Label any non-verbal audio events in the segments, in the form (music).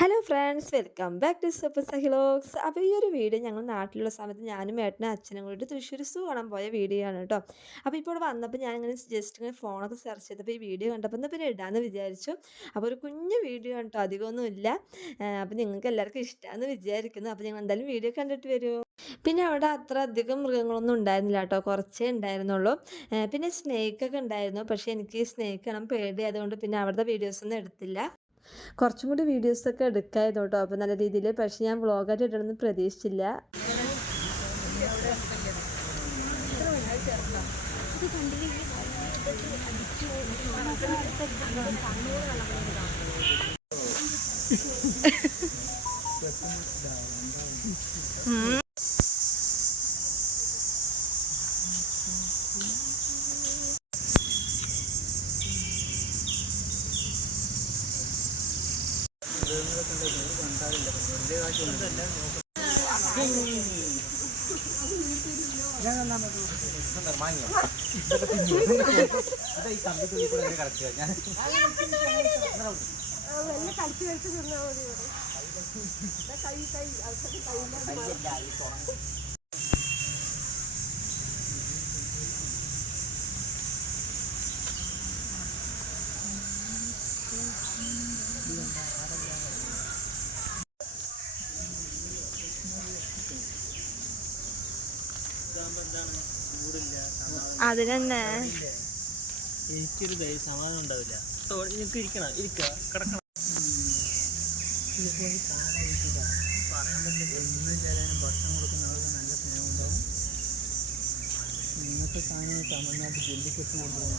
Hello friends welcome back to super സഹിലോക്സ് അപ്പോൾ ഈ ഒരു വീഡിയോ ഞങ്ങൾ നാട്ടിലുള്ള സമയത്ത് ഞാനും ഏട്ടനും അച്ഛനും കൂടി തൃശ്ശൂർ സൂ കാണാൻ പോയ വീഡിയോ ആണ് കേട്ടോ. അപ്പോൾ ഇപ്പോൾ വന്നപ്പോൾ ഞാനിങ്ങനെ ജസ്റ്റ് ഇങ്ങനെ ഫോണൊക്കെ സെർച്ച് ചെയ്തപ്പോൾ ഈ വീഡിയോ കണ്ടപ്പോൾ എന്നാൽ പിന്നെ ഇടാമെന്ന് വിചാരിച്ചു. അപ്പോൾ ഒരു കുഞ്ഞു വീഡിയോ ആണ് കേട്ടോ. അധികമൊന്നും ഇല്ല. അപ്പോൾ നിങ്ങൾക്ക് എല്ലാവർക്കും ഇഷ്ടമാണെന്ന് വിചാരിക്കുന്നു. അപ്പോൾ ഞങ്ങൾ എന്തായാലും വീഡിയോ കണ്ടിട്ട് വരുമോ പിന്നെ അവിടെ അത്ര അധികം മൃഗങ്ങളൊന്നും ഉണ്ടായിരുന്നില്ല കേട്ടോ. കുറച്ചേ ഉണ്ടായിരുന്നുള്ളൂ. പിന്നെ സ്നേക്കൊക്കെ ഉണ്ടായിരുന്നു. പക്ഷേ എനിക്ക് സ്നേക്ക് കാണാൻ പേടി അതുകൊണ്ട് പിന്നെ അവിടുത്തെ വീഡിയോസൊന്നും എടുത്തില്ല. കുറച്ചും കൂടി വീഡിയോസൊക്കെ എടുക്കായിരുന്നു കേട്ടോ അപ്പോൾ നല്ല രീതിയിൽ പക്ഷേ ഞാൻ വ്ളോഗായിട്ട് ഇടണമെന്ന് പ്രതീക്ഷിച്ചില്ല. (laughs) കളിച്ചു കളിച്ച് തിന്നാ മതി കൈ കൈ അവസരം കൈ അതിനെന്നെ എനിക്കൊരു ധൈര്യം സമാധാനം ഉണ്ടാവില്ല. നിങ്ങൾക്ക് ഇരിക്കണം? ഇരിക്കുക കിടക്കണം. പറയാൻ പറ്റില്ല. എന്ന് ചിലതിന് ഭക്ഷണം കൊടുക്കുന്ന നല്ല സ്നേഹം ഉണ്ടാവും. ഇന്നത്തെ കാണുന്ന തമിഴ്നാട്ടിൽ ജല്ലിക്കെട്ട് കൊണ്ടുപോകും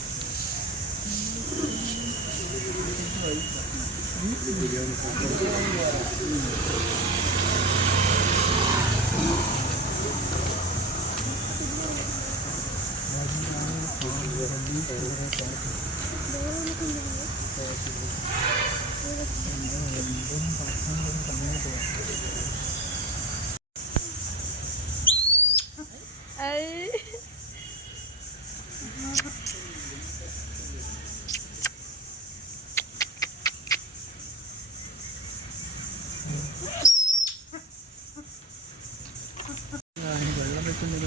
ấy ਨਹੀਂ ਗੱਲ ਨਾ ਮੈਂ ਤੁਹਾਨੂੰ